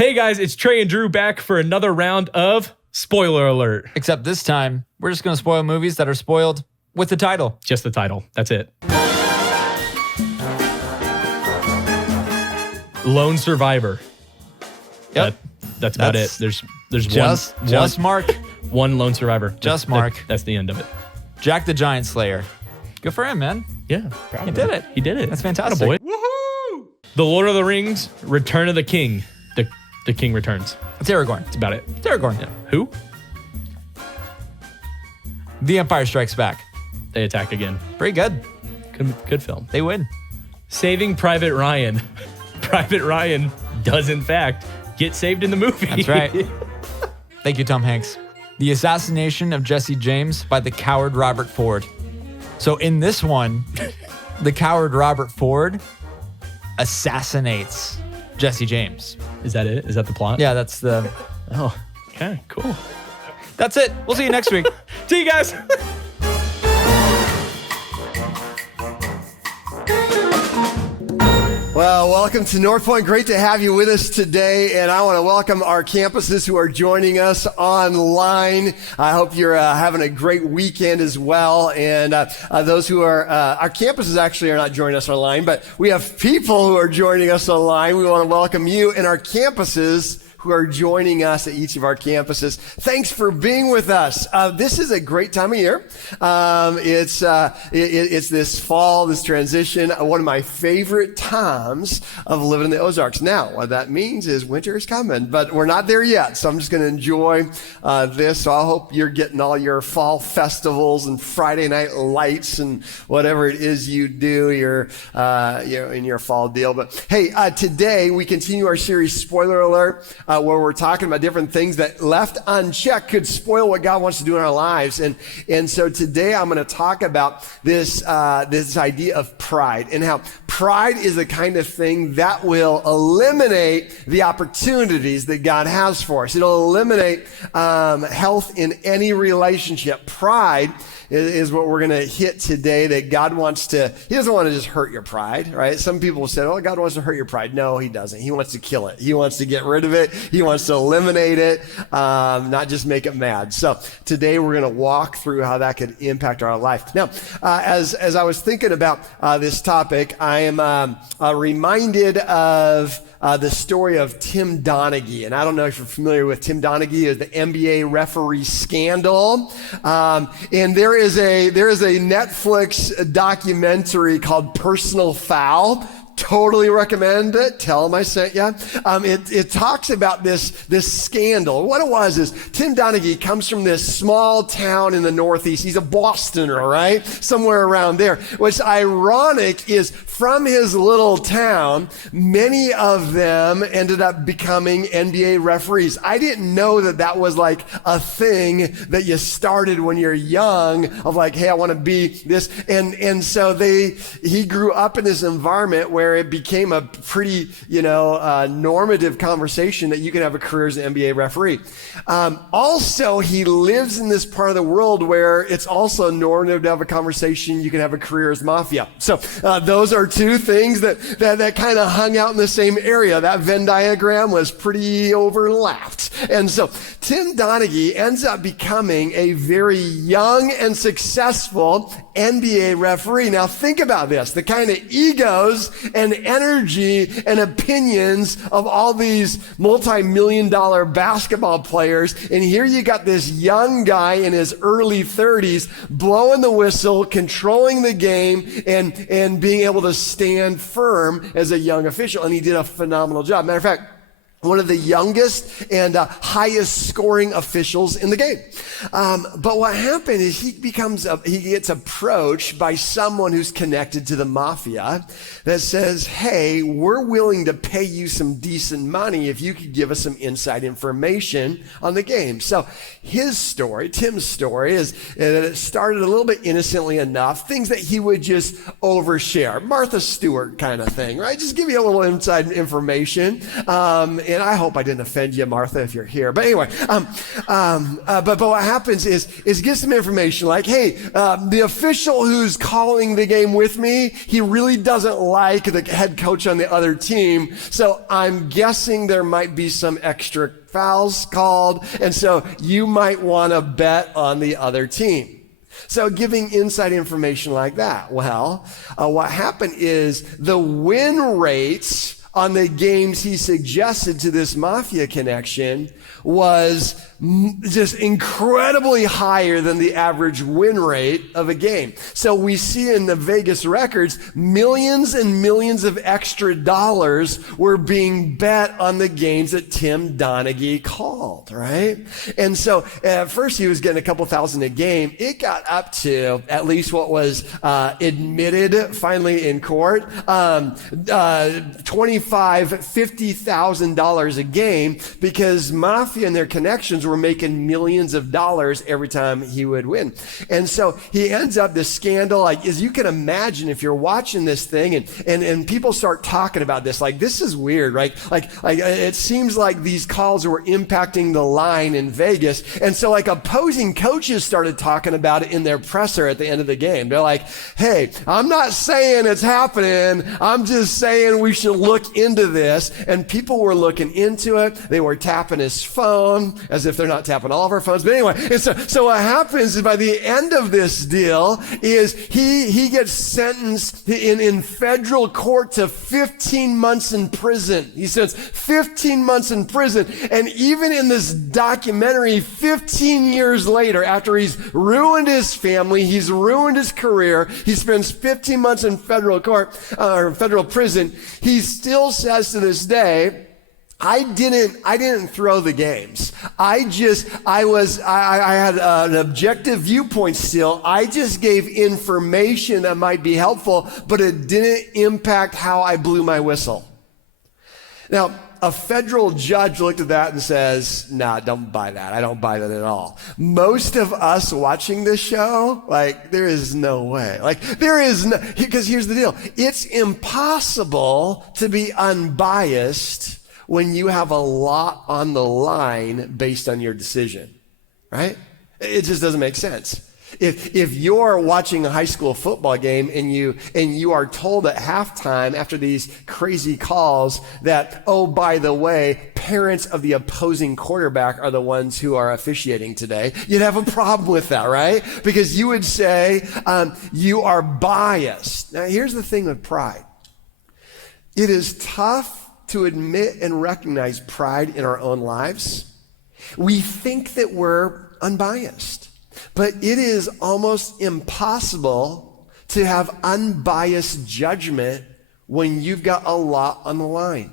Hey guys, it's Trey and Drew back for another round of Spoiler Alert. Except this time, we're just going to spoil movies that are spoiled with the title. Just the title. That's it. Lone Survivor. Yep. That's about it. There's just Mark. one lone survivor. Just Mark. That's the end of it. Jack the Giant Slayer. Good for him, man. Yeah. He did it. He did it. That's fantastic. Attaboy. Woohoo! The Lord of the Rings, Return of the King. The King returns. It's Aragorn. That's about it. It's Aragorn. Yeah. Who? The Empire Strikes Back. They attack again. Pretty good. Good film. They win. Saving Private Ryan. Private Ryan does, in fact, get saved in the movie. That's right. Thank you, Tom Hanks. The Assassination of Jesse James by the coward Robert Ford. So in this one, the coward Robert Ford assassinates Jesse James. Is that it? Is that the plot? Yeah, that's the... Oh, okay, cool. That's it. We'll see you next week. See you guys. Well, welcome to North Point. Great to have you with us today. And I want to welcome our campuses who are joining us online. I hope you're having a great weekend as well. And those who are, our campuses actually are not joining us online, but we have people who are joining us online. We want to welcome you and our campuses who are joining us at each of our campuses. Thanks for being with us. This is a great time of year. It's this fall, this transition, one of my favorite times of living in the Ozarks. Now, what that means is winter is coming, but we're not there yet. So I'm just going to enjoy this. So I hope you're getting all your fall festivals and Friday night lights and whatever it is you do in your fall deal. But hey, today we continue our series, Spoiler Alert, where we're talking about different things that left unchecked could spoil what God wants to do in our lives. And so today I'm going to talk about this idea of pride and how pride is the kind of thing that will eliminate the opportunities that God has for us. It'll eliminate health in any relationship. Pride is what we're going to hit today, that God wants to, he doesn't want to just hurt your pride, right? Some people say, oh, God wants to hurt your pride. No, he doesn't. He wants to kill it. He wants to get rid of it. He wants to eliminate it, not just make it mad. So today we're going to walk through how that could impact our life. Now, as I was thinking about this topic, I am reminded of the story of Tim Donaghy. And I don't know if you're familiar with Tim Donaghy, is the NBA referee scandal. And there is a Netflix documentary called Personal Foul. Totally recommend it. Tell them I sent you. It talks about this scandal. What it was is Tim Donaghy comes from this small town in the Northeast. He's a Bostoner, right? Somewhere around there. What's ironic is from his little town, many of them ended up becoming NBA referees. I didn't know that was like a thing that you started when you're young of like, hey, I want to be this. And so he grew up in this environment where it became a pretty, normative conversation that you can have a career as an NBA referee. Also, he lives in this part of the world where it's also normative to have a conversation. You can have a career as mafia. So those are two things that kind of hung out in the same area. That Venn diagram was pretty overlapped. And so Tim Donaghy ends up becoming a very young and successful NBA referee. Now think about this, the kind of egos and energy and opinions of all these multi-million-dollar basketball players. And here you got this young guy in his early 30s blowing the whistle, controlling the game, and being able to stand firm as a young official. And he did a phenomenal job. Matter of fact, one of the youngest and highest scoring officials in the game. But what happened is he gets approached by someone who's connected to the mafia that says, hey, we're willing to pay you some decent money if you could give us some inside information on the game. So his story, Tim's story, is that it started a little bit innocently enough, things that he would just overshare. Martha Stewart kind of thing, right? Just give you a little inside information. and I hope I didn't offend you, Martha, if you're here. But anyway, but what happens is get some information like, hey, the official who's calling the game with me, he really doesn't like the head coach on the other team. So I'm guessing there might be some extra fouls called. And so you might want to bet on the other team. So giving inside information like that. Well, what happened is the win rates on the games he suggested to this mafia connection was just incredibly higher than the average win rate of a game. So we see in the Vegas records, millions and millions of extra dollars were being bet on the games that Tim Donaghy called, right? And so at first he was getting a couple thousand a game. It got up to at least what was admitted finally in court, $25,000, $50,000 a game, because Mafia and their connections were making millions of dollars every time he would win. And so he ends up this scandal, like, as you can imagine, if you're watching this thing and people start talking about this, like, this is weird, right? Like it seems like these calls were impacting the line in Vegas. And so like opposing coaches started talking about it in their presser at the end of the game. They're like, hey, I'm not saying it's happening. I'm just saying we should look into this. And people were looking into it. They were tapping his phone, as if they're not tapping all of our phones. But anyway, and so what happens is by the end of this deal is he gets sentenced in federal court to 15 months in prison. He says 15 months in prison. And even in this documentary, 15 years later, after he's ruined his family, he's ruined his career, he spends 15 months in federal court, or federal prison, he still says to this day, I didn't throw the games. I had an objective viewpoint still. I just gave information that might be helpful, but it didn't impact how I blew my whistle. Now, a federal judge looked at that and says, nah, don't buy that. I don't buy that at all. Most of us watching this show, like, there is no way. Like, there is no, because here's the deal. It's impossible to be unbiased when you have a lot on the line based on your decision, right? It just doesn't make sense. If you're watching a high school football game and you are told at halftime after these crazy calls that, oh, by the way, parents of the opposing quarterback are the ones who are officiating today, you'd have a problem with that, right? Because you would say you are biased. Now, here's the thing with pride. It is tough to admit and recognize pride in our own lives. We think that we're unbiased, but it is almost impossible to have unbiased judgment when you've got a lot on the line.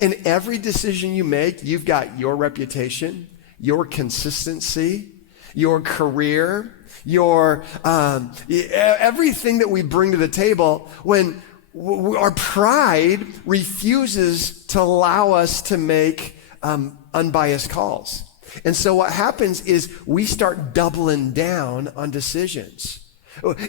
In every decision you make, you've got your reputation, your consistency, your career, your everything that we bring to the table. When our pride refuses to allow us to make unbiased calls. And so what happens is we start doubling down on decisions.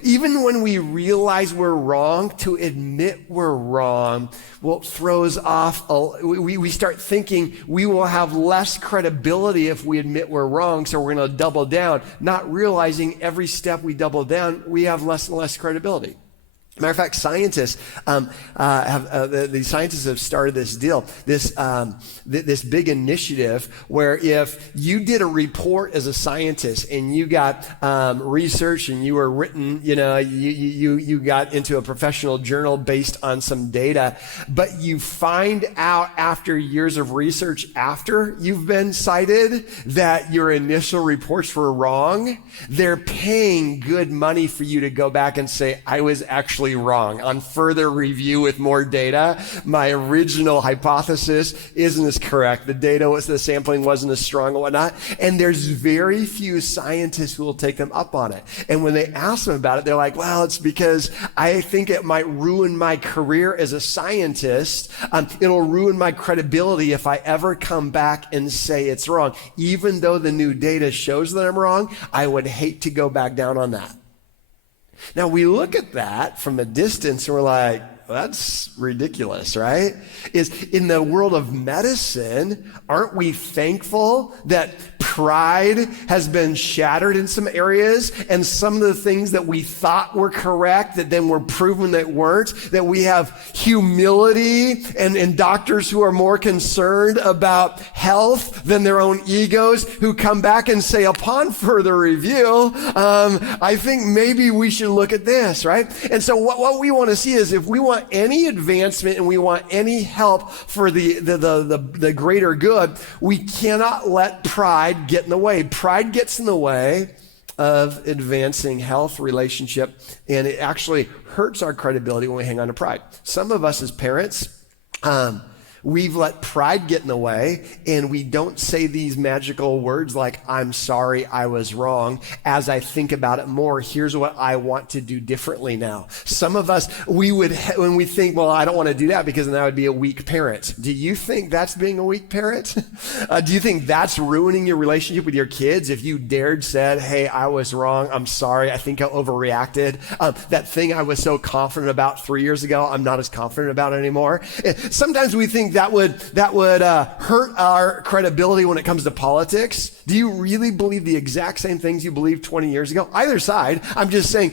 Even when we realize we're wrong, to admit we're wrong, well, throws off, we start thinking we will have less credibility if we admit we're wrong, so we're going to double down, not realizing every step we double down, we have less and less credibility. Matter of fact, scientists the scientists have started this deal, this big initiative where if you did a report as a scientist and you got research and you were written, you got into a professional journal based on some data, but you find out after years of research, after you've been cited, that your initial reports were wrong, they're paying good money for you to go back and say, I was actually wrong. On further review with more data, my original hypothesis isn't as correct. The sampling wasn't as strong and whatnot. And there's very few scientists who will take them up on it. And when they ask them about it, they're like, well, it's because I think it might ruin my career as a scientist. It'll ruin my credibility if I ever come back and say it's wrong. Even though the new data shows that I'm wrong, I would hate to go back down on that. Now, we look at that from a distance and we're like, that's ridiculous, right? Is in the world of medicine, aren't we thankful that pride has been shattered in some areas, and some of the things that we thought were correct that then were proven that weren't, that we have humility and doctors who are more concerned about health than their own egos, who come back and say, upon further review, I think maybe we should look at this, right? And so what we want to see is, if we want any advancement and we want any help for the greater good, we cannot let pride get in the way. Pride gets in the way of advancing health, relationship, and it actually hurts our credibility when we hang on to pride. Some of us as parents, we've let pride get in the way, and we don't say these magical words like, I'm sorry, I was wrong. As I think about it more, here's what I want to do differently now. Some of us, when we think, well, I don't want to do that because then I would be a weak parent. Do you think that's being a weak parent? Do you think that's ruining your relationship with your kids? If you said, hey, I was wrong, I'm sorry, I think I overreacted. That thing I was so confident about 3 years ago, I'm not as confident about it anymore. Sometimes we think that would hurt our credibility when it comes to politics. Do you really believe the exact same things you believed 20 years ago? Either side. I'm just saying,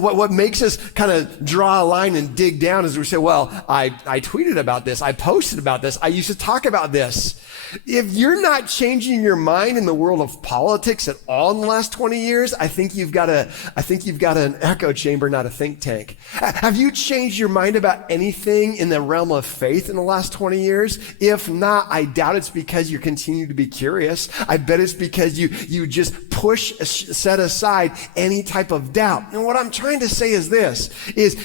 what makes us kind of draw a line and dig down is we say, well, I tweeted about this, I posted about this, I used to talk about this. If you're not changing your mind in the world of politics at all in the last 20 years, I think you've got an echo chamber, not a think tank. Have you changed your mind about anything in the realm of faith in the last 20 years? If not, I doubt it's because you continue to be curious. I bet it's because you just set aside any type of doubt. And what I'm trying to say is this,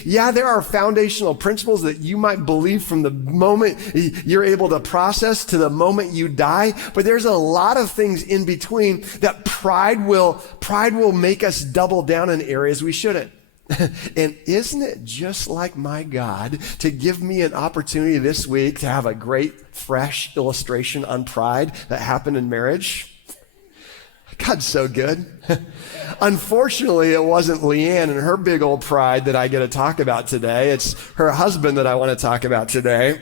yeah, there are foundational principles that you might believe from the moment you're able to process to the moment you die, but there's a lot of things in between that pride will make us double down in areas we shouldn't. And isn't it just like my God to give me an opportunity this week to have a great, fresh illustration on pride that happened in marriage? God's so good. Unfortunately, it wasn't Leanne and her big old pride that I get to talk about today. It's her husband that I want to talk about today.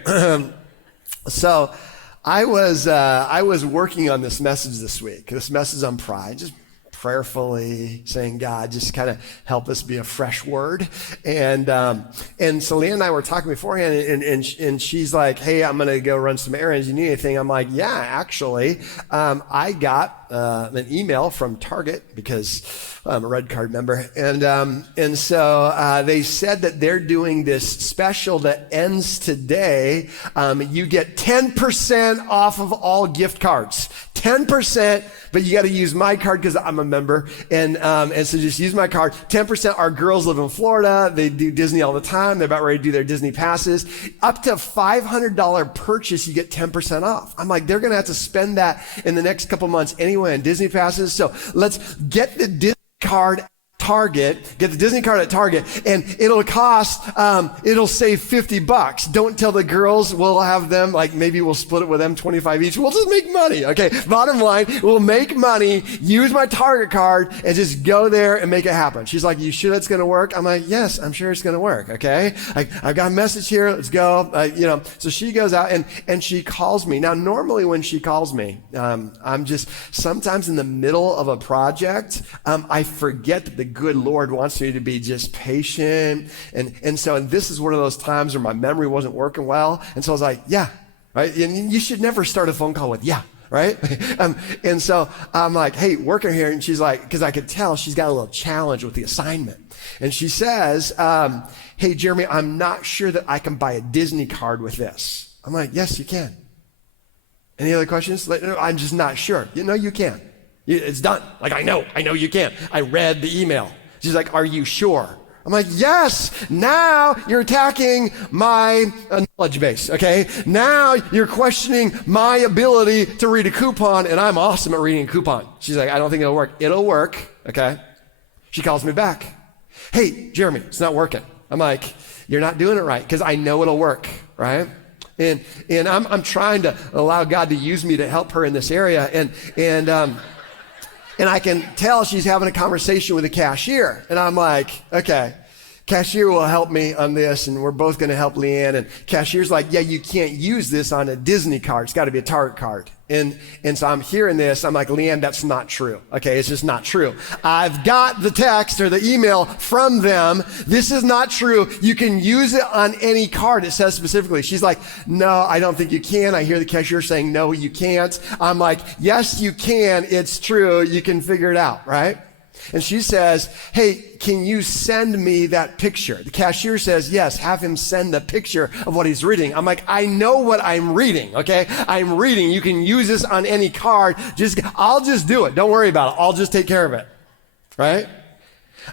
So I was working on this message this week, this message on pride, just prayerfully saying, God, just kind of help us be a fresh word. And so Leanne and I were talking beforehand, and she's like, hey, I'm going to go run some errands. You need anything? I'm like, yeah, actually, I got an email from Target because I'm a Red Card member. And so they said that they're doing this special that ends today. You get 10% off of all gift cards. 10%, but you got to use my card because I'm a member. And so just use my card. 10%. Our girls live in Florida. They do Disney all the time. They're about ready to do their Disney passes. Up to $500 purchase, you get 10% off. I'm like, they're going to have to spend that in the next couple months anyway on Disney passes. So let's get the Disney card Target, get the Disney card at Target, and it'll save $50. Don't tell the girls, we'll have them, like maybe we'll split it with them 25 each. We'll just make money, okay? Bottom line, we'll make money, use my Target card, and just go there and make it happen. She's like, you sure that's gonna work? I'm like, yes, I'm sure it's gonna work, okay? I've got a message here, let's go. So she goes out and she calls me. Now, normally when she calls me, I'm just sometimes in the middle of a project, I forget that the good Lord wants me to be just patient. And so this is one of those times where my memory wasn't working well. And so I was like, yeah, right? And you should never start a phone call with, yeah, right? And so I'm like, hey, working here. And she's like, because I could tell she's got a little challenge with the assignment. And she says, hey, Jeremy, I'm not sure that I can buy a Disney card with this. I'm like, yes, you can. Any other questions? Like, no, I'm just not sure. You can. It's done. Like, I know you can. I read the email. She's like, are you sure? I'm like, yes, now you're attacking my knowledge base, okay? Now you're questioning my ability to read a coupon, and I'm awesome at reading a coupon. She's like, I don't think it'll work. It'll work, okay? She calls me back. Hey, Jeremy, it's not working. I'm like, you're not doing it right, because I know it'll work, right? And I'm trying to allow God to use me to help her in this area, and I can tell she's having a conversation with a cashier. And I'm like, okay. Cashier will help me on this, and we're both going to help Leanne. And cashier's like, yeah, you can't use this on a Disney card. It's got to be a Target card. And so I'm hearing this. I'm like, Leanne, that's not true. Okay, it's just not true. I've got the text or the email from them. This is not true. You can use it on any card. It says specifically. She's like, no, I don't think you can. I hear the cashier saying, no, you can't. I'm like, yes, you can. It's true. You can figure it out, right? And she says, hey, can you send me that picture? The cashier says, yes, have him send the picture of what he's reading. I'm like, I know what I'm reading, okay? I'm reading. You can use this on any card. I'll just do it. Don't worry about it. I'll just take care of it, right?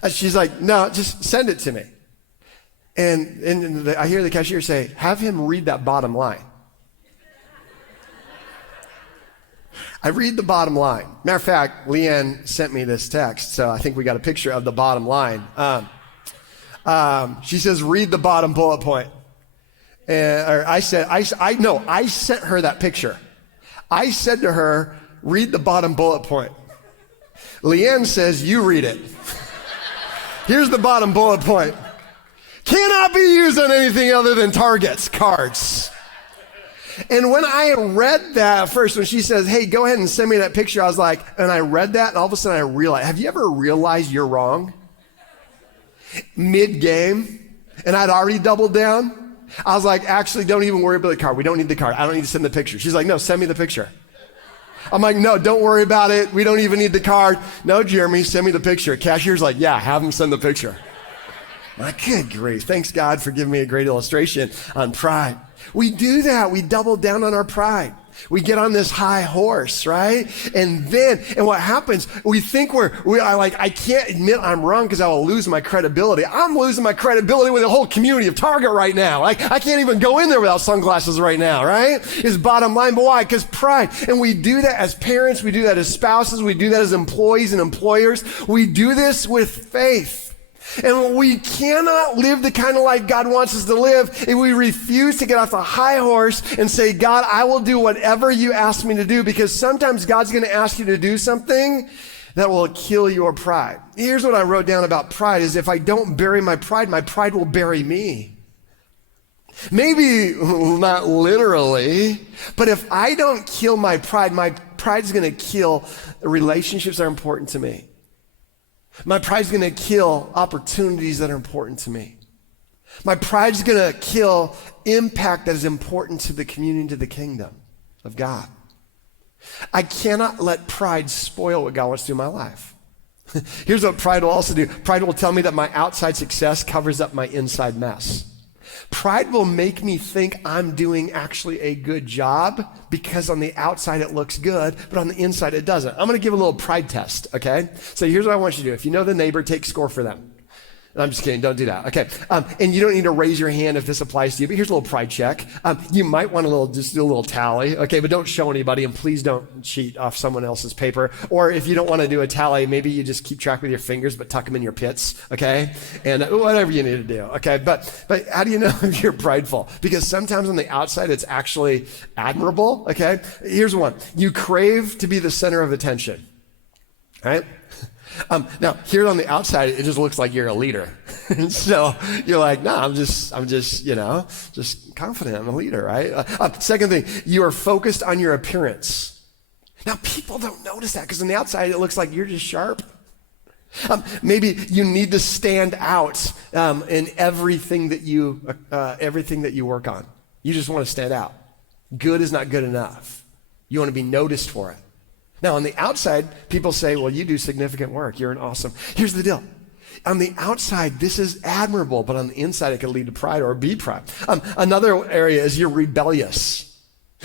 And she's like, no, just send it to me. And I hear the cashier say, have him read that bottom line. I read the bottom line. Matter of fact, Leanne sent me this text, so I think we got a picture of the bottom line. She says, read the bottom bullet point. I sent her that picture. I said to her, read the bottom bullet point. Leanne says, you read it. Here's the bottom bullet point. Cannot be used on anything other than Target's cards. And when I read that first, when she says, hey, go ahead and send me that picture, I was like, and I read that, and all of a sudden I realized, have you ever realized you're wrong? Mid-game, and I'd already doubled down. I was like, actually, don't even worry about the card. We don't need the card. I don't need to send the picture. She's like, no, send me the picture. I'm like, no, don't worry about it. We don't even need the card. No, Jeremy, send me the picture. Cashier's like, yeah, have him send the picture. I'm like, good grief. Thanks, God, for giving me a great illustration on pride. We do that. We double down on our pride. We get on this high horse, right? And what happens, we think I can't admit I'm wrong because I will lose my credibility. I'm losing my credibility with the whole community of Target right now. I can't even go in there without sunglasses right now, right? Is bottom line, but why? Because pride. And we do that as parents. We do that as spouses. We do that as employees and employers. We do this with faith. And we cannot live the kind of life God wants us to live if we refuse to get off the high horse and say, God, I will do whatever you ask me to do, because sometimes God's going to ask you to do something that will kill your pride. Here's what I wrote down about pride is if I don't bury my pride will bury me. Maybe not literally, but if I don't kill my pride is going to kill relationships that are important to me. My pride's going to kill opportunities that are important to me. My pride's going to kill impact that is important to the community, to the kingdom of God. I cannot let pride spoil what God wants to do in my life. Here's what pride will also do. Pride will tell me that my outside success covers up my inside mess. Pride will make me think I'm doing actually a good job because on the outside it looks good, but on the inside it doesn't. I'm going to give a little pride test, okay? So here's what I want you to do. If you know the neighbor, take score for them. I'm just kidding. Don't do that. Okay. And you don't need to raise your hand if this applies to you, but here's a little pride check. You might want just do a little tally. Okay. But don't show anybody, and please don't cheat off someone else's paper. Or if you don't want to do a tally, maybe you just keep track with your fingers, but tuck them in your pits. Okay. And whatever you need to do. Okay. But how do you know if you're prideful? Because sometimes on the outside, it's actually admirable. Okay. Here's one. You crave to be the center of attention. All right. Now here on the outside, it just looks like you're a leader. And so you're like, no, I'm just, just confident I'm a leader, right? Second thing, you are focused on your appearance. Now people don't notice that because on the outside, it looks like you're just sharp. Maybe you need to stand out in everything that you work on. You just want to stand out. Good is not good enough. You want to be noticed for it. Now, on the outside, people say, well, you do significant work. You're an awesome. Here's the deal. On the outside, this is admirable, but on the inside, it can lead to pride or be pride. Another area is you're rebellious.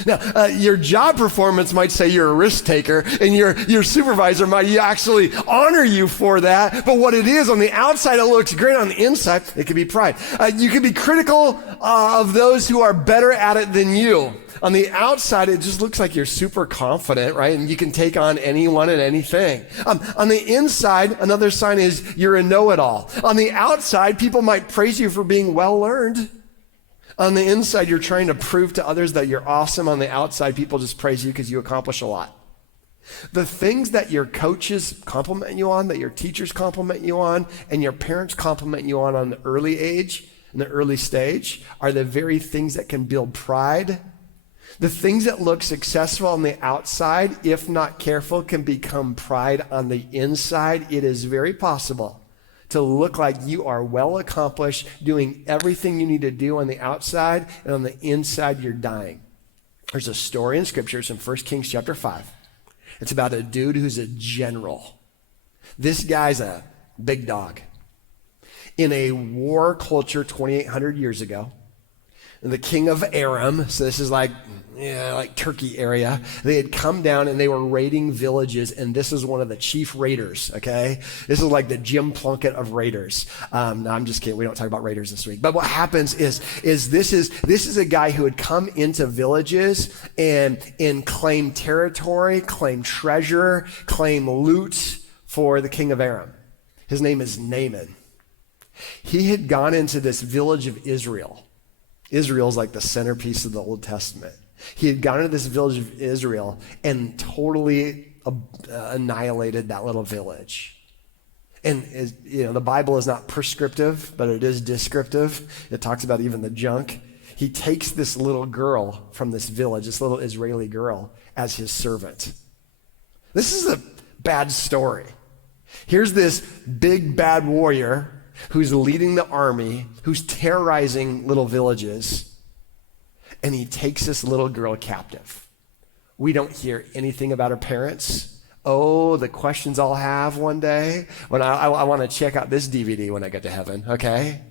Now, your job performance might say you're a risk taker, and your supervisor might actually honor you for that. But what it is, on the outside, it looks great. On the inside, it could be pride. You could be critical of those who are better at it than you. On the outside, it just looks like you're super confident, right? And you can take on anyone and anything. On the inside, another sign is you're a know-it-all. On the outside, people might praise you for being well-learned. On the inside, you're trying to prove to others that you're awesome. On the outside, people just praise you because you accomplish a lot. The things that your coaches compliment you on, that your teachers compliment you on, and your parents compliment you on the early age, in the early stage, are the very things that can build pride. The things that look successful on the outside, if not careful, can become pride on the inside. It is very possible to look like you are well accomplished, doing everything you need to do on the outside, and on the inside, you're dying. There's a story in Scripture, it's in 1 Kings chapter 5. It's about a dude who's a general. This guy's a big dog. In a war culture 2,800 years ago, the king of Aram, so this is like Turkey area, they had come down and they were raiding villages, and this is one of the chief raiders, okay? This is like the Jim Plunkett of raiders. No, I'm just kidding. We don't talk about raiders this week. But what happens is this is a guy who had come into villages and claim territory, claim treasure, claim loot for the king of Aram. His name is Naaman. He had gone into this village of Israel. Israel is like the centerpiece of the Old Testament. He had gone into this village of Israel and totally annihilated that little village. And the Bible is not prescriptive, but it is descriptive. It talks about even the junk. He takes this little girl from this village, this little Israeli girl, as his servant. This is a bad story. Here's this big bad warrior who's leading the army, who's terrorizing little villages, and he takes this little girl captive. We don't hear anything about her parents. Oh, the questions I'll have one day when I want to check out this DVD when I get to heaven, okay?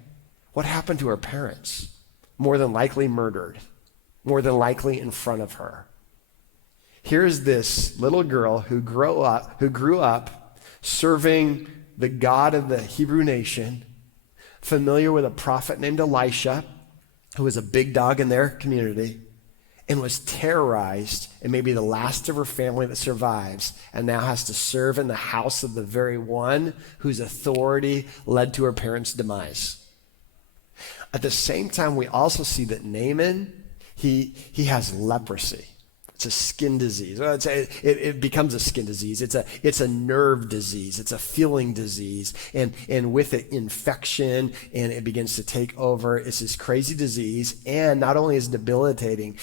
What happened to her parents? More than likely murdered, more than likely in front of her. Here's this little girl who grew up serving the God of the Hebrew nation, familiar with a prophet named Elisha, who was a big dog in their community, and was terrorized, and maybe the last of her family that survives, and now has to serve in the house of the very one whose authority led to her parents' demise. At the same time, we also see that Naaman, he has leprosy. It's a skin disease. Well, it becomes a skin disease. It's a nerve disease. It's a feeling disease. And with it, infection, and it begins to take over. It's this crazy disease. And not only is it debilitating,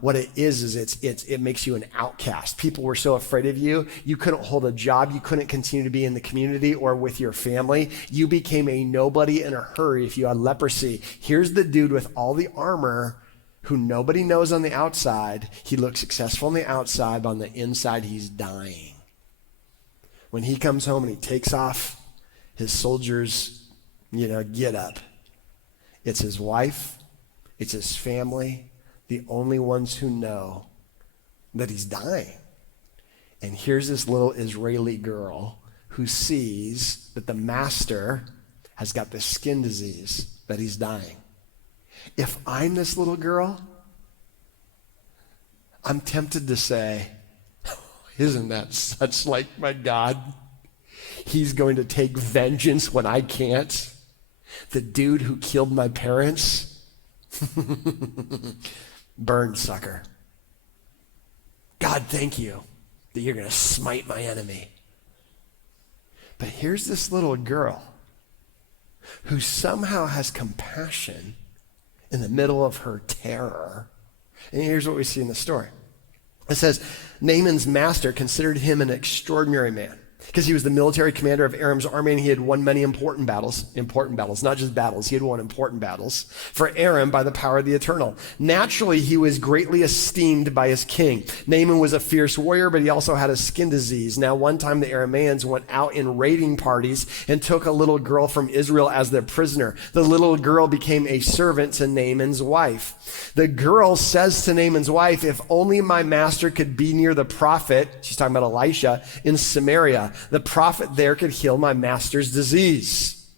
what it is it makes you an outcast. People were so afraid of you. You couldn't hold a job. You couldn't continue to be in the community or with your family. You became a nobody in a hurry if you had leprosy. Here's the dude with all the armor who nobody knows on the outside. He looks successful on the outside, but on the inside, he's dying. When he comes home and he takes off his soldier's, get up, it's his wife, it's his family, the only ones who know that he's dying. And here's this little Israeli girl who sees that the master has got this skin disease, that he's dying. If I'm this little girl, I'm tempted to say, isn't that such like my God? He's going to take vengeance when I can't. The dude who killed my parents, burn, sucker. God, thank you that you're going to smite my enemy. But here's this little girl who somehow has compassion in the middle of her terror. And here's what we see in the story. It says, Naaman's master considered him an extraordinary man because he was the military commander of Aram's army, and he had won many important battles, not just battles, he had won important battles for Aram by the power of the Eternal. Naturally, he was greatly esteemed by his king. Naaman was a fierce warrior, but he also had a skin disease. Now, one time the Arameans went out in raiding parties and took a little girl from Israel as their prisoner. The little girl became a servant to Naaman's wife. The girl says to Naaman's wife, if only my master could be near the prophet, she's talking about Elisha, in Samaria. The prophet there could heal my master's disease.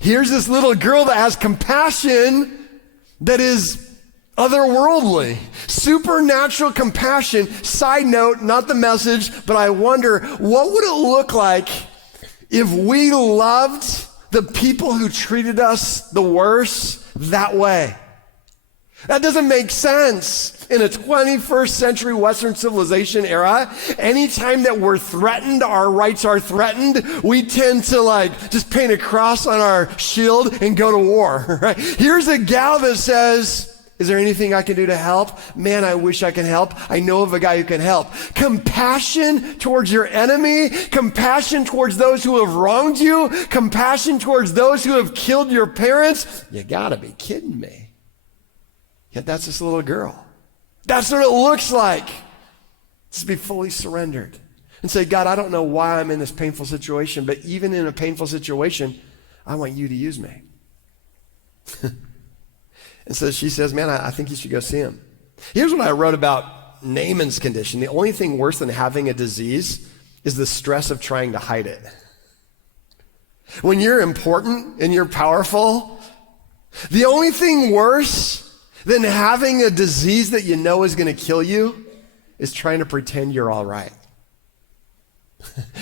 Here's this little girl that has compassion that is otherworldly, supernatural compassion. Side note, not the message, but I wonder, what would it look like if we loved the people who treated us the worst that way? That doesn't make sense. in a 21st century Western civilization era, anytime that we're threatened, our rights are threatened, we tend to just paint a cross on our shield and go to war, right? Here's a gal that says, is there anything I can do to help? Man, I wish I could help. I know of a guy who can help. Compassion towards your enemy, compassion towards those who have wronged you, compassion towards those who have killed your parents. You gotta be kidding me. Yet that's this little girl. That's what it looks like. Just be fully surrendered and say, God, I don't know why I'm in this painful situation, but even in a painful situation, I want you to use me. And so she says, man, I think you should go see him. Here's what I wrote about Naaman's condition. The only thing worse than having a disease is the stress of trying to hide it. When you're important and you're powerful, the only thing worse than having a disease that you know is going to kill you is trying to pretend you're all right.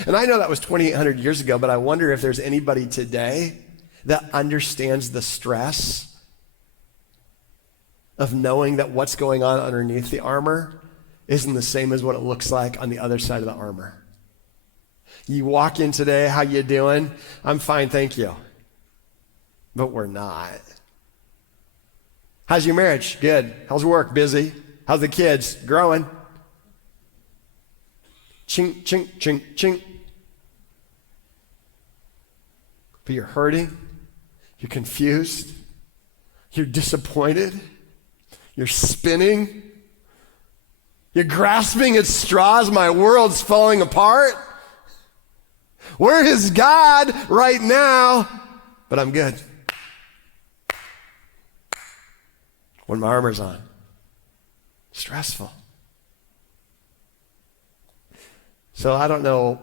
And I know that was 2,800 years ago, but I wonder if there's anybody today that understands the stress of knowing that what's going on underneath the armor isn't the same as what it looks like on the other side of the armor. You walk in today, how you doing? I'm fine, thank you. But we're not. How's your marriage? Good. How's work? Busy. How's the kids? Growing. Chink, chink, chink, chink. But you're hurting. You're confused. You're disappointed. You're spinning. You're grasping at straws. My world's falling apart. Where is God right now? But I'm good. When my armor's on. Stressful. So I don't know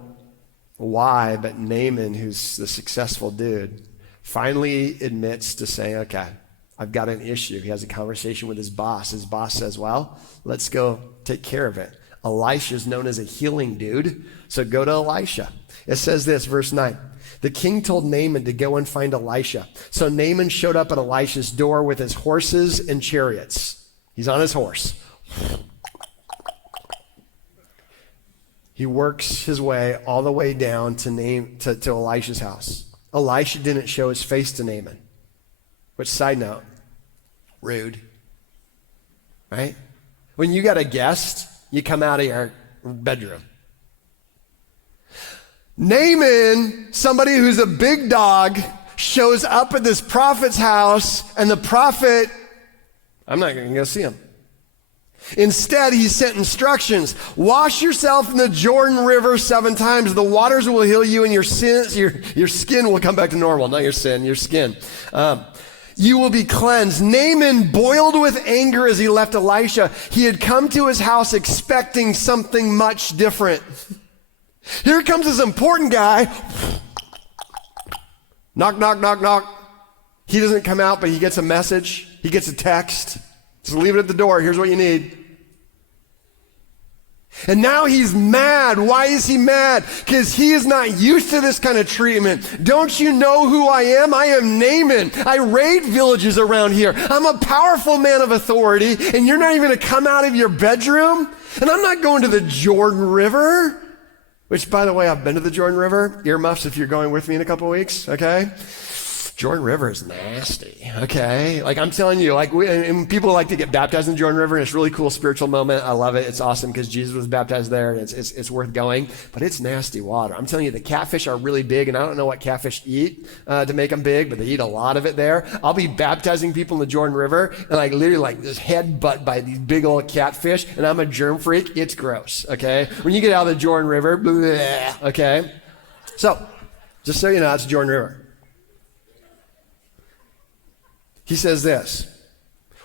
why, but Naaman, who's the successful dude, finally admits to saying, okay, I've got an issue. He has a conversation with his boss. His boss says, well, let's go take care of it. Elisha's known as a healing dude, so go to Elisha. It says this, verse 9. The king told Naaman to go and find Elisha. So Naaman showed up at Elisha's door with his horses and chariots. He's on his horse. He works his way all the way down to Elisha's house. Elisha didn't show his face to Naaman. Which, side note, rude, right? When you got a guest, you come out of your bedroom. Naaman, somebody who's a big dog, shows up at this prophet's house, and the prophet, I'm not going to go see him. Instead, he sent instructions. Wash yourself in the Jordan River 7 times. The waters will heal you, and your skin will come back to normal. Not your sin, your skin. You will be cleansed. Naaman boiled with anger as he left Elisha. He had come to his house expecting something much different. Here comes this important guy. Knock, knock, knock, knock. He doesn't come out, but he gets a message. He gets a text. Just leave it at the door. Here's what you need. And now he's mad. Why is he mad? Because he is not used to this kind of treatment. Don't you know who I am? I am Naaman. I raid villages around here. I'm a powerful man of authority, and you're not even going to come out of your bedroom? And I'm not going to the Jordan River, which, by the way, I've been to the Jordan River. Earmuffs if you're going with me in a couple of weeks, okay? Jordan River is nasty, okay? Like, I'm telling you, and people like to get baptized in the Jordan River, and it's a really cool spiritual moment. I love it. It's awesome because Jesus was baptized there, and it's worth going. But it's nasty water. I'm telling you, the catfish are really big, and I don't know what catfish eat to make them big, but they eat a lot of it there. I'll be baptizing people in the Jordan River, and literally this headbutt by these big old catfish, and I'm a germ freak. It's gross, okay? When you get out of the Jordan River, bleh, okay? So, just so you know, it's Jordan River. He says this,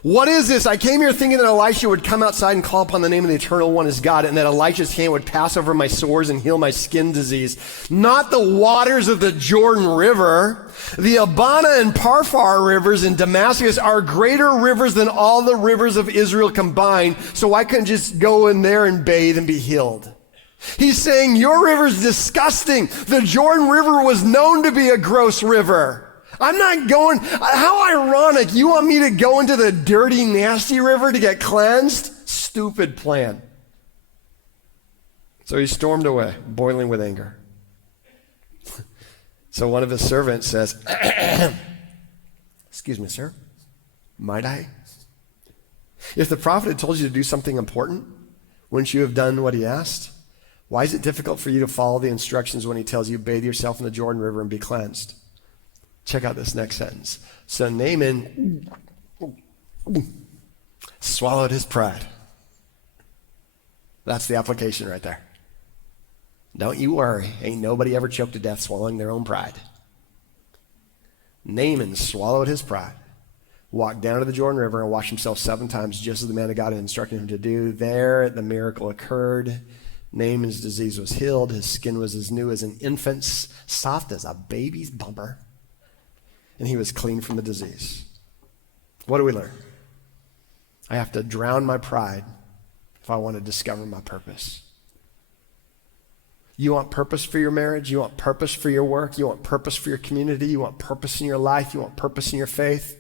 what is this? I came here thinking that Elisha would come outside and call upon the name of the Eternal One as God, and that Elisha's hand would pass over my sores and heal my skin disease. Not the waters of the Jordan River. The Abana and Parfar rivers in Damascus are greater rivers than all the rivers of Israel combined, so I couldn't just go in there and bathe and be healed. He's saying, your river's disgusting. The Jordan River was known to be a gross river. I'm not going, how ironic, you want me to go into the dirty, nasty river to get cleansed? stupid plan. So he stormed away, boiling with anger. So one of his servants says, excuse me, sir, might I? If the prophet had told you to do something important, wouldn't you have done what he asked? Why is it difficult for you to follow the instructions when he tells you, bathe yourself in the Jordan River and be cleansed? Check out this next sentence. So Naaman swallowed his pride. That's the application right there. Don't you worry. Ain't nobody ever choked to death swallowing their own pride. Naaman swallowed his pride, walked down to the Jordan River and washed himself 7 times, just as the man of God had instructed him to do. There, the miracle occurred. Naaman's disease was healed. His skin was as new as an infant's, soft as a baby's bumper. And he was clean from the disease. What do we learn? I have to drown my pride if I want to discover my purpose. You want purpose for your marriage? You want purpose for your work? You want purpose for your community? You want purpose in your life? You want purpose in your faith?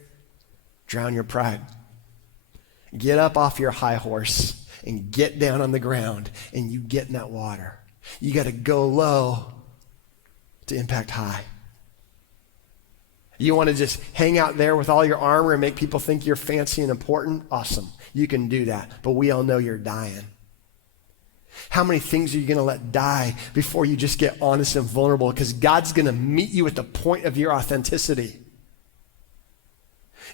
Drown your pride. Get up off your high horse and get down on the ground and you get in that water. You got to go low to impact high. You want to just hang out there with all your armor and make people think you're fancy and important? Awesome. You can do that. But we all know you're dying. How many things are you going to let die before you just get honest and vulnerable? Because God's going to meet you at the point of your authenticity.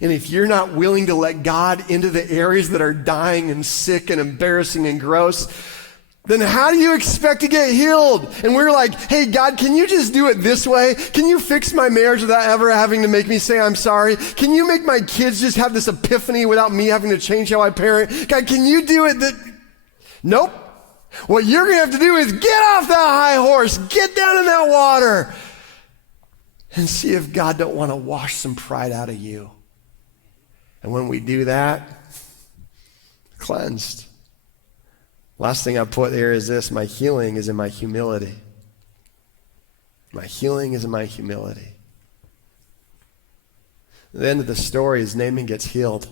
And if you're not willing to let God into the areas that are dying and sick and embarrassing and gross, then how do you expect to get healed? And we're like, hey, God, can you just do it this way? Can you fix my marriage without ever having to make me say I'm sorry? Can you make my kids just have this epiphany without me having to change how I parent? God, can you do it that... Nope. What you're going to have to do is get off that high horse, get down in that water, and see if God don't want to wash some pride out of you. And when we do that, cleansed. Last thing I put here is this: my healing is in my humility. My healing is in my humility. At the end of the story is Naaman gets healed,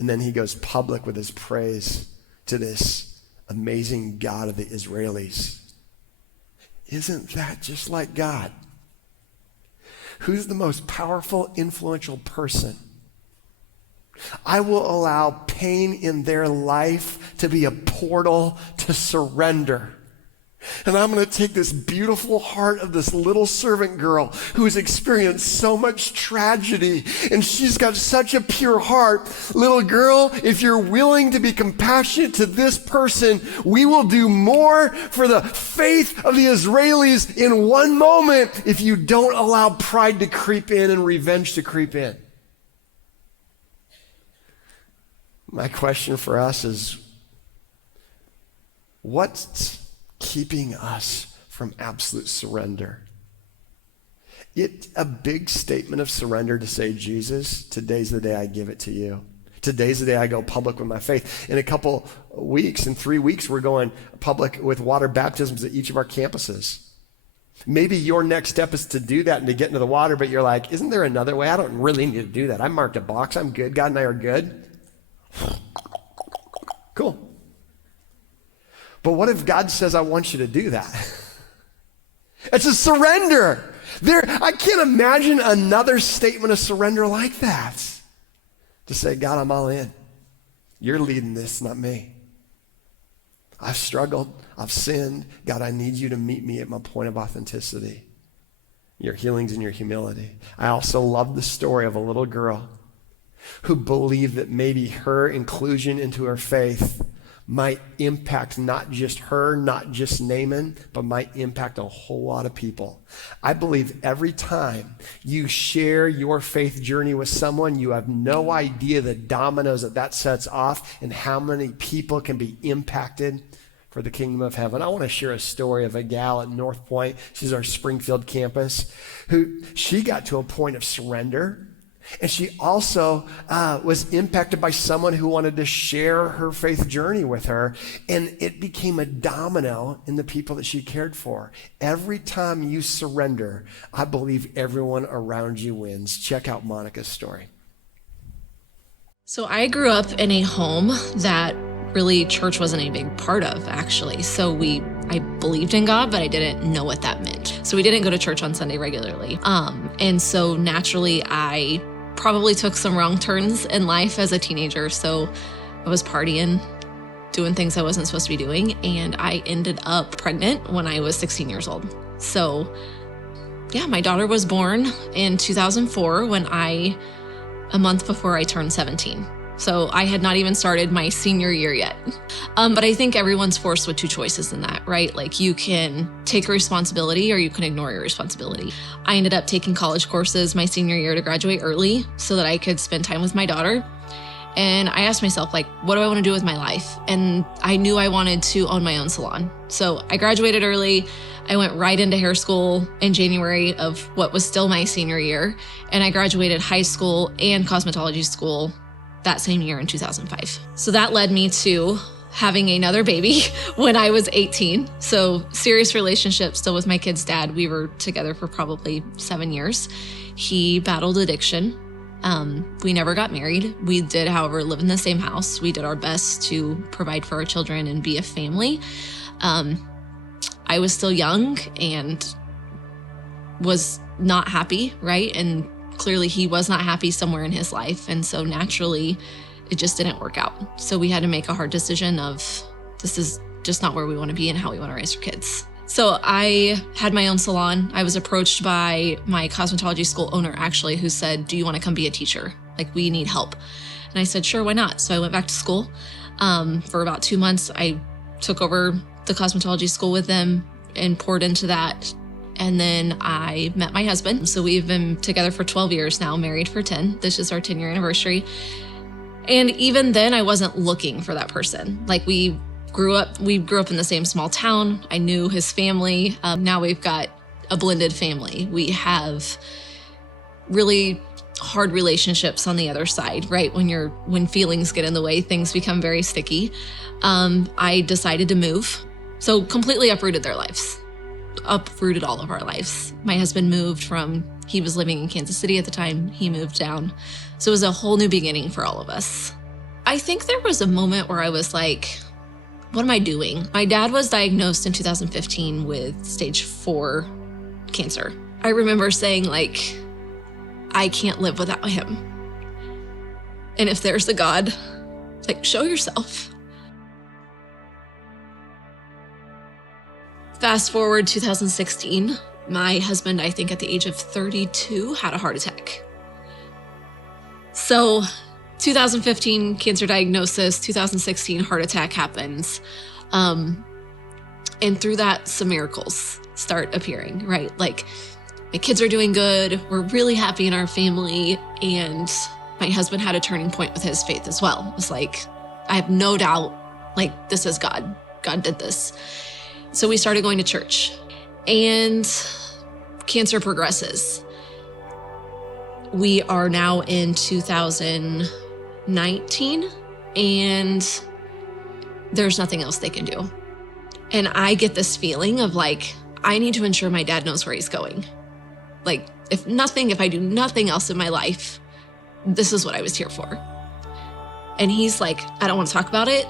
and then he goes public with his praise to this amazing God of the Israelis. Isn't that just like God? Who's the most powerful, influential person? I will allow pain in their life to be a portal to surrender. And I'm going to take this beautiful heart of this little servant girl who has experienced so much tragedy, and she's got such a pure heart. Little girl, if you're willing to be compassionate to this person, we will do more for the faith of the Israelis in one moment if you don't allow pride to creep in and revenge to creep in. My question for us is, what's keeping us from absolute surrender? It's a big statement of surrender to say, Jesus, today's the day I give it to you. Today's the day I go public with my faith. In a couple weeks, in 3 weeks, we're going public with water baptisms at each of our campuses. Maybe your next step is to do that and to get into the water, but you're like, isn't there another way? I don't really need to do that. I marked a box. I'm good. God and I are good. Cool. But what if God says, I want you to do that? It's a surrender. I can't imagine another statement of surrender like that. To say, God, I'm all in. You're leading this, not me. I've struggled. I've sinned. God, I need you to meet me at my point of authenticity. Your healing's in your humility. I also love the story of a little girl who believed that maybe her inclusion into her faith might impact not just her, not just Naaman, but might impact a whole lot of people. I believe every time you share your faith journey with someone, you have no idea the dominoes that sets off and how many people can be impacted for the kingdom of heaven. I want to share a story of a gal at North Point. She's our Springfield campus, who she got to a point of surrender. And she also was impacted by someone who wanted to share her faith journey with her. And it became a domino in the people that she cared for. Every time you surrender, I believe everyone around you wins. Check out Monica's story. So I grew up in a home that really church wasn't a big part of, actually. So I believed in God, but I didn't know what that meant. So we didn't go to church on Sunday regularly. And so naturally, I probably took some wrong turns in life as a teenager. So I was partying, doing things I wasn't supposed to be doing, and I ended up pregnant when I was 16 years old. So yeah, my daughter was born in 2004 a month before I turned 17. So I had not even started my senior year yet. But I think everyone's forced with two choices in that, right? Like you can take a responsibility or you can ignore your responsibility. I ended up taking college courses my senior year to graduate early so that I could spend time with my daughter. And I asked myself, like, what do I want to do with my life? And I knew I wanted to own my own salon. So I graduated early. I went right into hair school in January of what was still my senior year. And I graduated high school and cosmetology school that same year in 2005. So that led me to having another baby when I was 18. So serious relationship still with my kid's dad. We were together for probably 7 years. He battled addiction. We never got married. We did, however, live in the same house. We did our best to provide for our children and be a family. I was still young and was not happy, right? And clearly he was not happy somewhere in his life. And so naturally, it just didn't work out. So we had to make a hard decision of this is just not where we want to be and how we want to raise our kids. So I had my own salon. I was approached by my cosmetology school owner, actually, who said, do you want to come be a teacher? Like, we need help. And I said, sure, why not? So I went back to school. For about 2 months, I took over the cosmetology school with them and poured into that. And then I met my husband. So we've been together for 12 years now, married for 10. This is our 10-year anniversary. And even then, I wasn't looking for that person. Like, we grew up in the same small town. I knew his family. Now we've got a blended family. We have really hard relationships on the other side, right? When feelings get in the way, things become very sticky. I decided to move. So completely uprooted their lives, uprooted all of our lives. My husband moved he was living in Kansas City at the time. He moved down. So it was a whole new beginning for all of us. I think there was a moment where I was like, what am I doing? My dad was diagnosed in 2015 with stage 4 cancer. I remember saying, like, I can't live without him. And if there's a God, like, show yourself. Fast forward 2016, my husband, I think at the age of 32, had a heart attack. So 2015 cancer diagnosis, 2016 heart attack happens. And through that, some miracles start appearing, right? Like, my kids are doing good. We're really happy in our family. And my husband had a turning point with his faith as well. It was like, I have no doubt, like, this is God. God did this. So we started going to church, and cancer progresses. We are now in 2019, and there's nothing else they can do. And I get this feeling of, like, I need to ensure my dad knows where he's going. Like, if I do nothing else in my life, this is what I was here for. And he's like, I don't want to talk about it.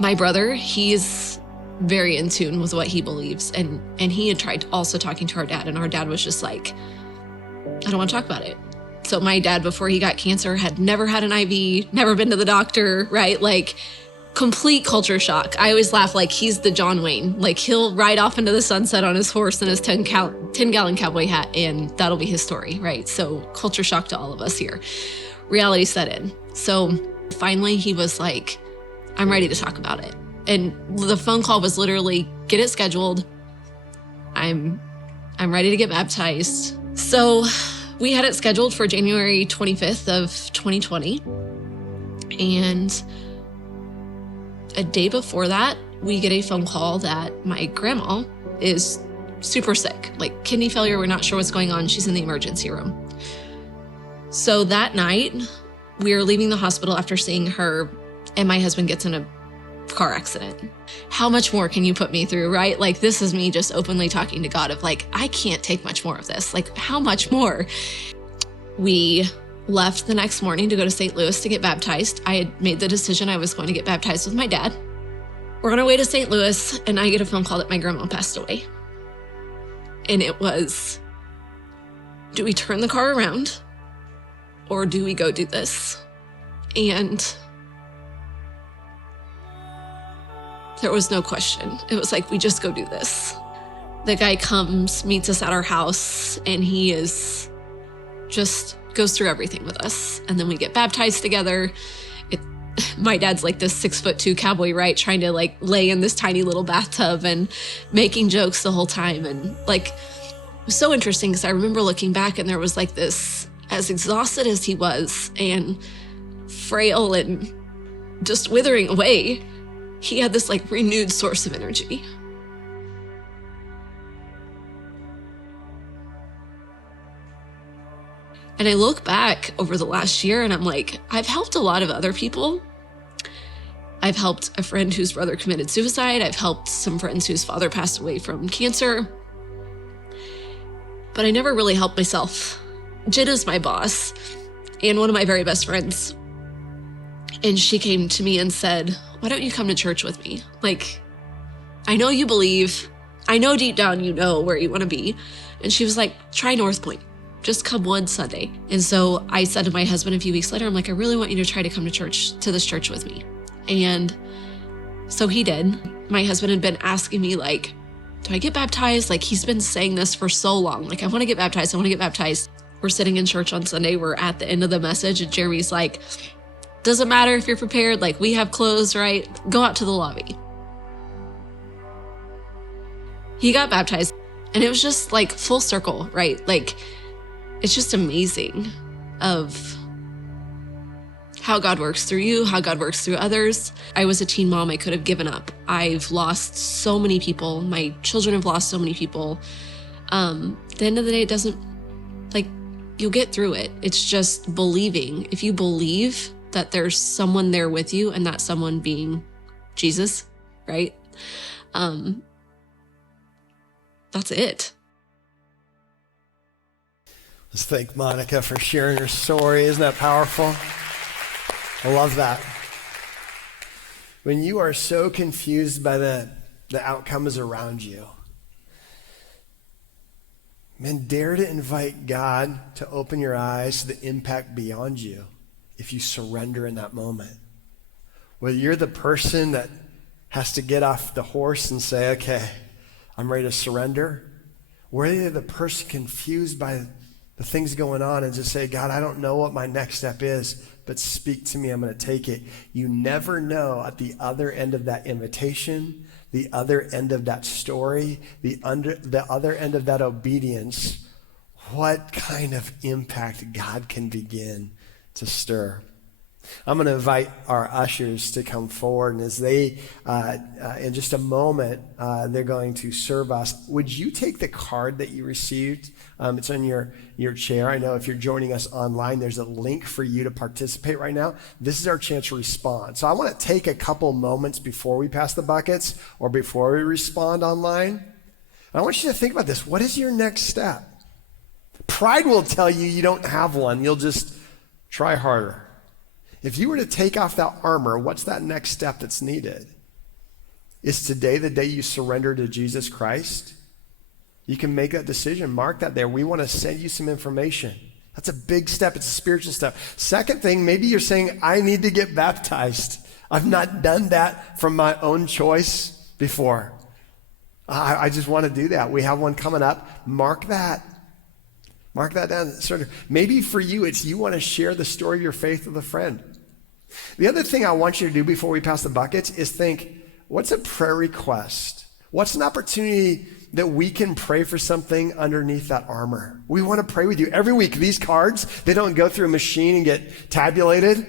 My brother, he's very in tune with what he believes. And he had tried also talking to our dad, and our dad was just like, I don't want to talk about it. So my dad, before he got cancer, had never had an IV, never been to the doctor, right? Like, complete culture shock. I always laugh, like, he's the John Wayne. Like, he'll ride off into the sunset on his horse in his 10-gallon cowboy hat, and that'll be his story, right? So culture shock to all of us here. Reality set in. So finally he was like, I'm ready to talk about it. And the phone call was literally, get it scheduled. I'm ready to get baptized. So we had it scheduled for January 25th of 2020. And a day before that, we get a phone call that my grandma is super sick, like kidney failure. We're not sure what's going on. She's in the emergency room. So that night, we are leaving the hospital after seeing her, and my husband gets in a car accident. How much more can you put me through, right? Like, this is me just openly talking to God of, like, I can't take much more of this. Like, how much more? We left the next morning to go to St. Louis to get baptized. I had made the decision I was going to get baptized with my dad. We're on our way to St. Louis, and I get a phone call that my grandma passed away. And it was, do we turn the car around or do we go do this? And there was no question. It was like, we just go do this. The guy comes, meets us at our house, and he is just goes through everything with us. And then we get baptized together. My dad's like this 6'2" cowboy, right? Trying to like lay in this tiny little bathtub and making jokes the whole time. And like, it was so interesting because I remember looking back and there was like this, as exhausted as he was and frail and just withering away, he had this like renewed source of energy. And I look back over the last year and I'm like, I've helped a lot of other people. I've helped a friend whose brother committed suicide. I've helped some friends whose father passed away from cancer. But I never really helped myself. Jenna's my boss and one of my very best friends. And she came to me and said, why don't you come to church with me? Like, I know you believe. I know deep down you know where you want to be. And she was like, try North Point. Just come one Sunday. And so I said to my husband a few weeks later, I'm like, I really want you to try to come to this church with me. And so he did. My husband had been asking me like, do I get baptized? Like he's been saying this for so long. Like, I want to get baptized. I want to get baptized. We're sitting in church on Sunday. We're at the end of the message. And Jeremy's like, doesn't matter if you're prepared. Like we have clothes, right? Go out to the lobby. He got baptized and it was just like full circle, right? Like, it's just amazing of how God works through you, how God works through others. I was a teen mom. I could have given up. I've lost so many people. My children have lost so many people. At the end of the day, it doesn't, like, you'll get through it. It's just believing. If you believe that there's someone there with you and that someone being Jesus, right? That's it. Let's thank Monica for sharing her story. Isn't that powerful? I love that. When you are so confused by the outcomes around you, man, dare to invite God to open your eyes to the impact beyond you if you surrender in that moment. Whether you're the person that has to get off the horse and say, okay, I'm ready to surrender, whether you're the person confused by the things going on and just say, God, I don't know what my next step is, but speak to me, I'm going to take it. You never know at the other end of that invitation, the other end of that story, the other end of that obedience, what kind of impact God can begin to stir. I'm going to invite our ushers to come forward, and as they, in just a moment, they're going to serve us. Would you take the card that you received? It's on your chair. I know if you're joining us online, there's a link for you to participate right now. This is our chance to respond. So I want to take a couple moments before we pass the buckets or before we respond online. I want you to think about this. What is your next step? Pride will tell you you don't have one. You'll just try harder. If you were to take off that armor, what's that next step that's needed? Is today the day you surrender to Jesus Christ? You can make that decision. Mark that there. We want to send you some information. That's a big step. It's a spiritual step. Second thing, maybe you're saying, I need to get baptized. I've not done that from my own choice before. I just want to do that. We have one coming up. Mark that. Mark that down. Maybe for you, it's you want to share the story of your faith with a friend. The other thing I want you to do before we pass the buckets is think, what's a prayer request? What's an opportunity that we can pray for something underneath that armor? We want to pray with you. Every week, these cards, they don't go through a machine and get tabulated.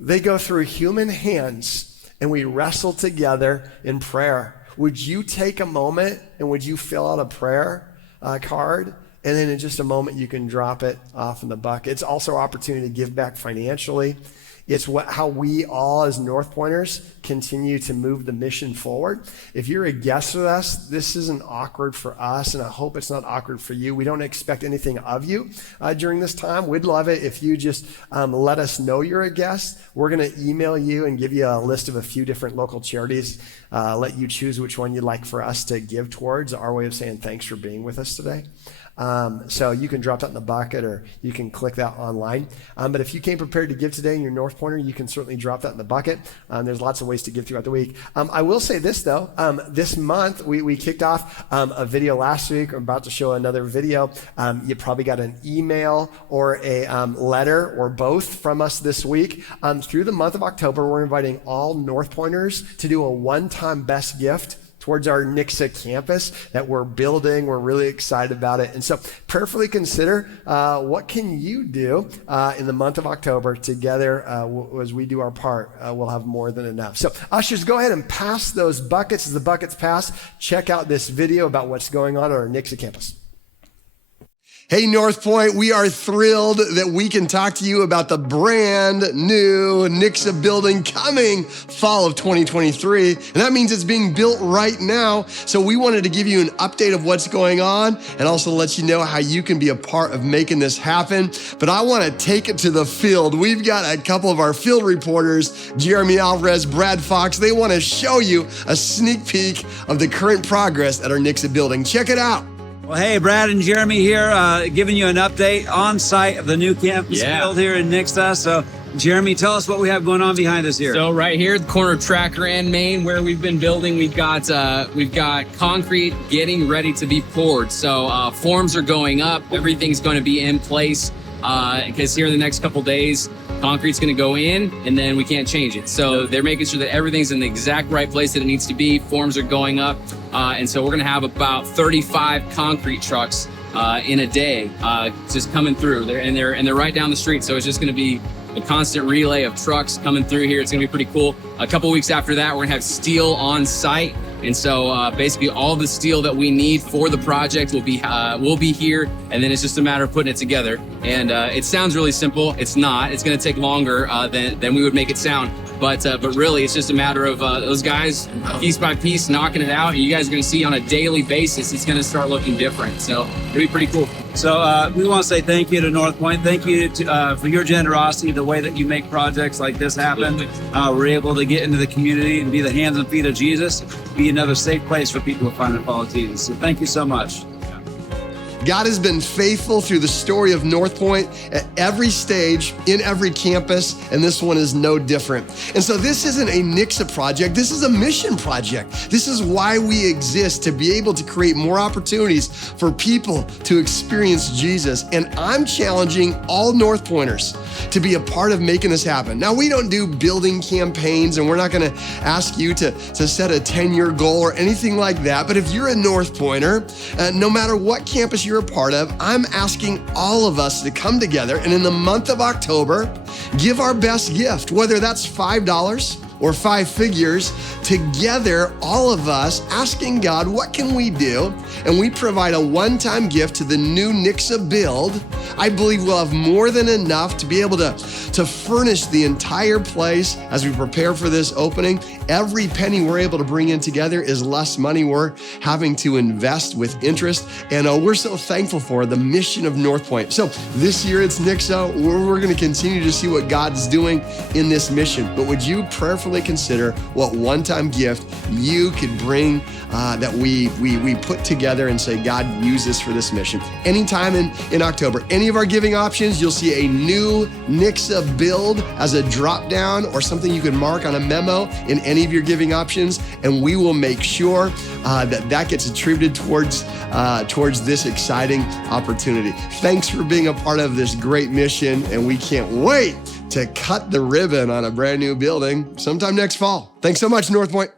They go through human hands, and we wrestle together in prayer. Would you take a moment, and would you fill out a prayer card? And then in just a moment, you can drop it off in the bucket. It's also an opportunity to give back financially. It's how we all as North Pointers continue to move the mission forward. If you're a guest with us, this isn't awkward for us, and I hope it's not awkward for you. We don't expect anything of you during this time. We'd love it if you just let us know you're a guest. We're going to email you and give you a list of a few different local charities, let you choose which one you'd like for us to give towards, our way of saying thanks for being with us today. So you can drop that in the bucket, or you can click that online. But if you came prepared to give today and you're North Pointer, you can certainly drop that in the bucket. There's lots of ways to give throughout the week. I will say this though, this month we kicked off a video last week. We're about to show another video. You probably got an email or a letter or both from us this week. Through the month of October, we're inviting all North Pointers to do a one-time best gift towards our Nixa campus that we're building. We're really excited about it. And so prayerfully consider what can you do in the month of October together as we do our part. We'll have more than enough. So ushers, go ahead and pass those buckets. As the buckets pass, check out this video about what's going on at our Nixa campus. Hey, North Point, we are thrilled that we can talk to you about the brand new Nixa building coming fall of 2023. And that means it's being built right now. So we wanted to give you an update of what's going on and also let you know how you can be a part of making this happen. But I want to take it to the field. We've got a couple of our field reporters, Jeremy Alvarez, Brad Fox. They want to show you a sneak peek of the current progress at our Nixa building. Check it out. Well, hey, Brad and Jeremy here, giving you an update on site of the new campus build here in Nixa. So, Jeremy, tell us what we have going on behind us here. So right here, the corner of Tracker and Main, where we've been building, we've got concrete getting ready to be poured. So forms are going up, everything's going to be in place because here in the next couple days, concrete's going to go in and then we can't change it. So they're making sure that everything's in the exact right place that it needs to be. Forms are going up. And so we're going to have about 35 concrete trucks in a day just coming through there. And they're right down the street. So it's just going to be a constant relay of trucks coming through here. It's going to be pretty cool. A couple weeks after that, we're going to have steel on site. And so basically all the steel that we need for the project will be here, and then it's just a matter of putting it together. And it sounds really simple. It's not. It's going to take longer than we would make it sound. But really, it's just a matter of those guys piece by piece knocking it out. And you guys are going to see on a daily basis, it's going to start looking different. So it'll be pretty cool. So we want to say thank you to North Point. Thank you for your generosity, the way that you make projects like this happen. We're able to get into the community and be the hands and feet of Jesus, be another safe place for people to find and follow Jesus. So thank you so much. God has been faithful through the story of North Point at every stage, in every campus, and this one is no different. And so this isn't a Nixa project, this is a mission project. This is why we exist, to be able to create more opportunities for people to experience Jesus. And I'm challenging all North Pointers to be a part of making this happen. Now, we don't do building campaigns, and we're not gonna ask you to set a 10-year goal or anything like that. But if you're a North Pointer, no matter what campus you're a part of, I'm asking all of us to come together and in the month of October, give our best gift, whether that's $5 or 5 figures, together, all of us asking God, what can we do? And we provide a one-time gift to the new Nixa build. I believe we'll have more than enough to be able to furnish the entire place as we prepare for this opening. Every penny we're able to bring in together is less money we're having to invest with interest. And we're so thankful for the mission of North Point. So this year it's Nixa. We're going to continue to see what God's doing in this mission. But would you prayerfully consider what one-time gift you could bring that we put together and say, God, use this for this mission. Anytime in October, any of our giving options, you'll see a new Nixa build as a drop down or something you can mark on a memo in any of your giving options. And we will make sure that gets attributed towards this exciting opportunity. Thanks for being a part of this great mission. And we can't wait to cut the ribbon on a brand new building sometime next fall. Thanks so much, North Point.